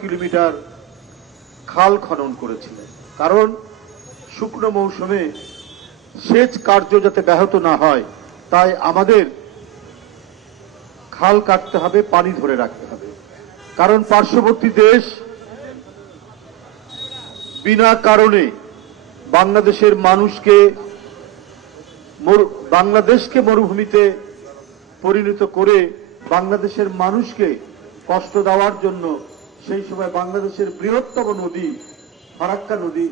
Kilometre খাল খনন করেছিলেন। কারণ শুকনো মৌসুমে সেচ কার্য যাতে ব্যাহত না হয়, তাই আমাদের খাল কাটতে হবে, পানি ধরে রাখতে হবে। কারণ পার্শ্ববর্তী দেশ বিনা কারণে বাংলাদেশের মানুষকে বাংলাদেশকে মরুভূমিতে পরিণত করে বাংলাদেশের মানুষকে কষ্ট দেওয়ার জন্য সেই সময় বাংলাদেশের বৃহত্তম নদী, ফারাক্কা নদী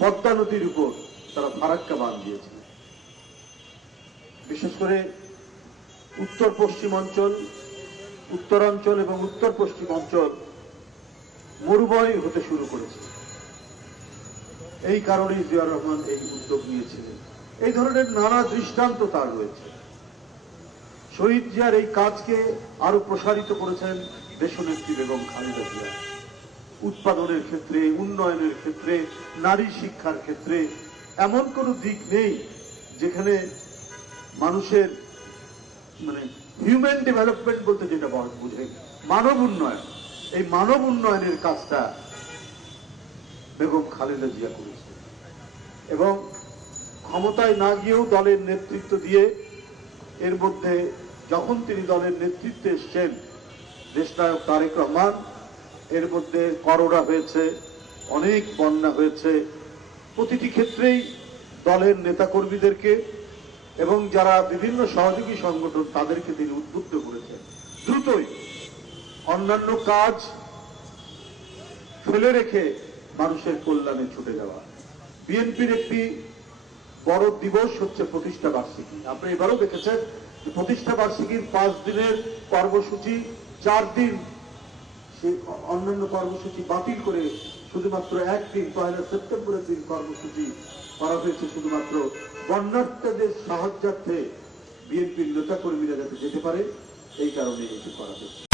পদ্মা নদীর উপর তারা ফারাক্কা বাঁধ দিয়েছিল। বিশেষ করে উত্তর পশ্চিম অঞ্চল, উত্তরাঞ্চল এবং উত্তর পশ্চিম অঞ্চল মরুময় হতে শুরু করেছে। এই কারণেই জিয়াউর রহমান এই উদ্যোগ নিয়েছিলেন। এই ধরনের নানা দৃষ্টান্ত তার রয়েছে। শহীদ জিয়ার এই কাজকে আরও প্রসারিত করেছেন দেশনেত্রী বেগম খালেদা জিয়া? উৎপাদনের ক্ষেত্রে, উন্নয়নের ক্ষেত্রে, নারী শিক্ষার ক্ষেত্রে এমন কোনো দিক নেই যেখানে মানুষের মানে হিউম্যান ডেভেলপমেন্ট বলতে যেটা বুঝে মানব উন্নয়ন। এই মানব উন্নয়নের কাজটা বেগম খালেদা জিয়া করেছে এবং ক্ষমতায় না গিয়েও দলের নেতৃত্ব দিয়ে এর মধ্যে যখন তিনি দলের নেতৃত্বে এসছেন দেশনায়ক তারেক রহমান, এর মধ্যে করোনা হয়েছে, অনেক বন্যা হয়েছে। প্রতিটি ক্ষেত্রেই দলের নেতাকর্মীদেরকে এবং যারা বিভিন্ন সহযোগী সংগঠন, তাদেরকে তিনি উদ্বুদ্ধ করেছেন। দ্রুতই অন্যান্য কাজ ফেলে রেখে মানুষের কল্যাণে ছুটে যাওয়া। বিএনপির একটি বড় দিবস হচ্ছে প্রতিষ্ঠা বার্ষিকী। আপনি এবারও দেখেছেন প্রতিষ্ঠা বার্ষিকীর পাঁচ দিনের কর্মসূচি চার দিন সে অন্যান্য কর্মসূচি বাতিল করে শুধুমাত্র একদিন, পয়লা সেপ্টেম্বরের দিন কর্মসূচি করা হয়েছে শুধুমাত্র। বন্যার্থদের সাহায্যার্থে বিএনপির নেতাকর্মীরা যাতে যেতে পারে, এই কারণে এটি করা হয়েছে।